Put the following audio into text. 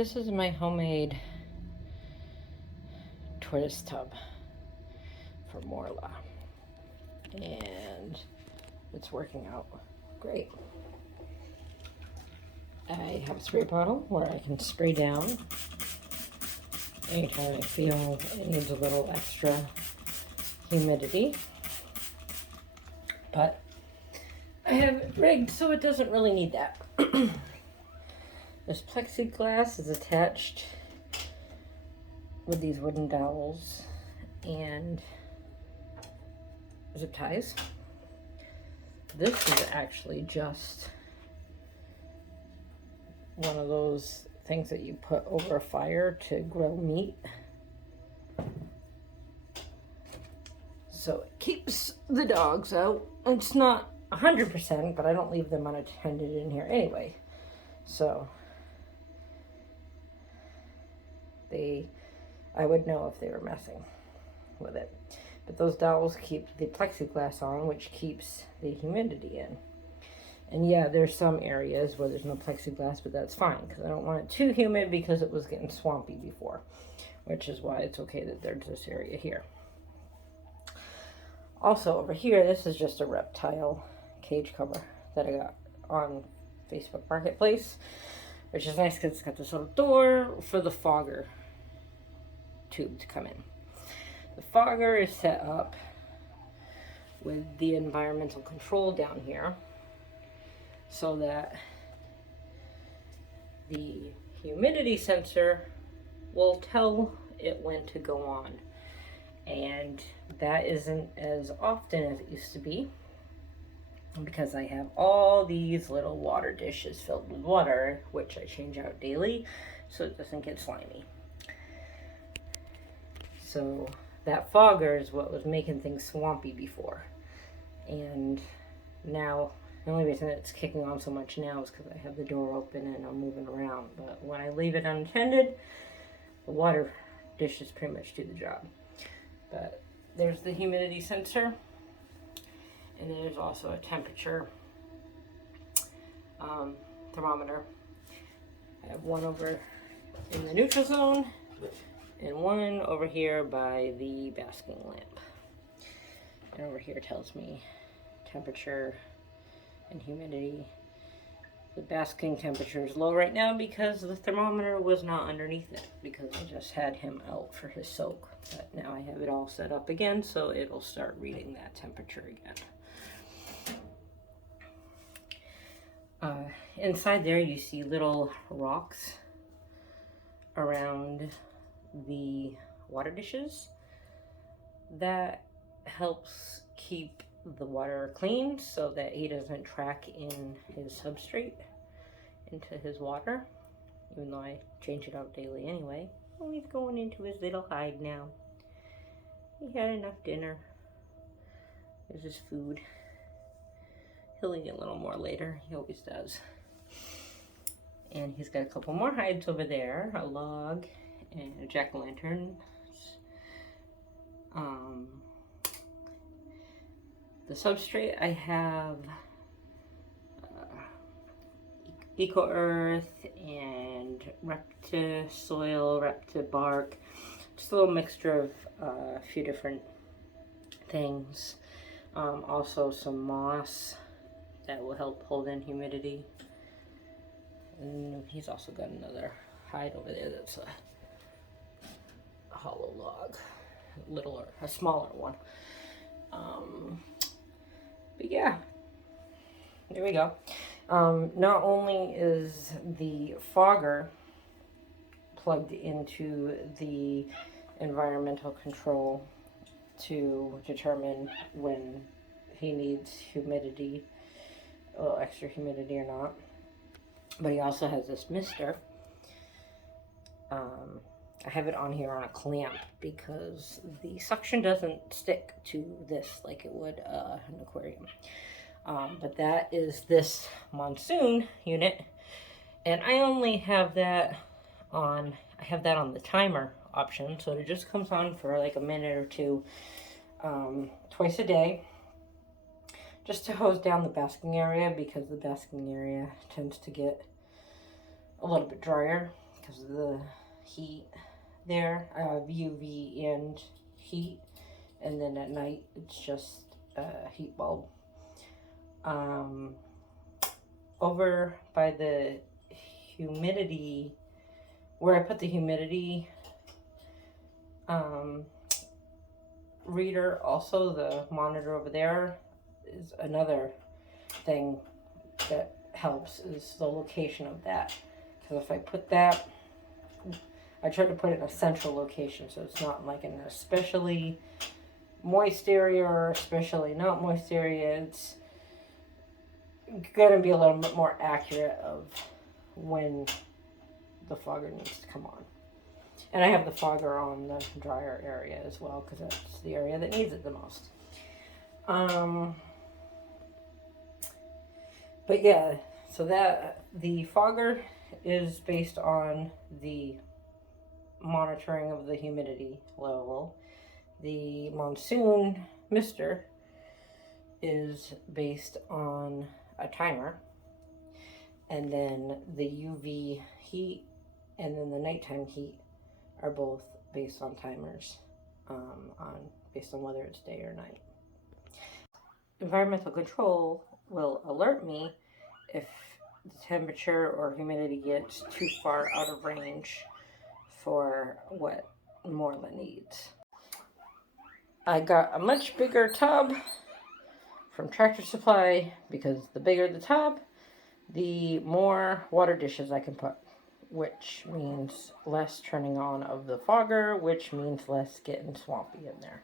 This is my homemade tortoise tub for Morla, and it's working out great. I have a spray bottle where I can spray down anytime I feel it needs a little extra humidity, but I have it rigged so it doesn't really need that. This plexiglass is attached with these wooden dowels and zip ties. This is actually just one of those things that you put over a fire to grill meat. So it keeps the dogs out. It's not 100%, but I don't leave them unattended in here anyway. So I would know if they were messing with it. But those dowels keep the plexiglass on, which keeps the humidity in. And yeah, there's some areas where there's no plexiglass, but that's fine because I don't want it too humid because it was getting swampy before, which is why it's okay that there's this area here. Also over here, this is just a reptile cage cover that I got on Facebook Marketplace, which is nice because it's got this little door for the fogger tube to come in. The fogger is set up with the environmental control down here so that the humidity sensor will tell it when to go on. And that isn't as often as it used to be because I have all these little water dishes filled with water, which I change out daily so it doesn't get slimy. So that fogger is what was making things swampy before. And now, the only reason it's kicking on so much now is because I have the door open and I'm moving around. But when I leave it unattended, the water dishes pretty much do the job. But there's the humidity sensor. And there's also a temperature thermometer. I have one over in the neutral zone and one over here by the basking lamp. And over here tells me temperature and humidity. The basking temperature is low right now because the thermometer was not underneath it because I just had him out for his soak. But now I have it all set up again so it'll start reading that temperature again. Inside there you see little rocks around the water dishes. That helps keep the water clean so that he doesn't track in his substrate into his water, even though I change it out daily anyway. Oh, he's going into his little hide now. He had enough dinner. There's his food. He'll eat a little more later. He always does. And he's got a couple more hides over there, a log and a jack-o'-lantern. The substrate I have Eco Earth and Repta soil, Repta bark, just a little mixture of a few different things. Also some moss that will help hold in humidity. And he's also got another hide over there that's a hollow log, a smaller one. But yeah, there we go. Not only is the fogger plugged into the environmental control to determine when he needs humidity, a little extra humidity or not, but he also has this mister. I have it on here on a clamp because the suction doesn't stick to this like it would an aquarium. But that is this monsoon unit, and I only have that on, I have that on the timer option, so it just comes on for like a minute or two twice a day, just to hose down the basking area because the basking area tends to get a little bit drier because of the heat there. I have UV and heat, and then at night it's just a heat bulb. Over by the humidity, where I put the humidity reader, also the monitor over there, is another thing that helps, is the location of that. Because if I put that, I try to put it in a central location, so it's not like in an especially moist area or especially not moist area. It's gonna be a little bit more accurate of when the fogger needs to come on. And I have the fogger on the dryer area as well, because that's the area that needs it the most. But yeah, so that the fogger is based on the monitoring of the humidity level. The monsoon mister is based on a timer, and then the UV heat and then the nighttime heat are both based on timers, based on whether it's day or night. Environmental control will alert me if the temperature or humidity gets too far out of range for what Morla needs. I got a much bigger tub from Tractor Supply, because the bigger the tub, the more water dishes I can put, which means less turning on of the fogger, which means less getting swampy in there.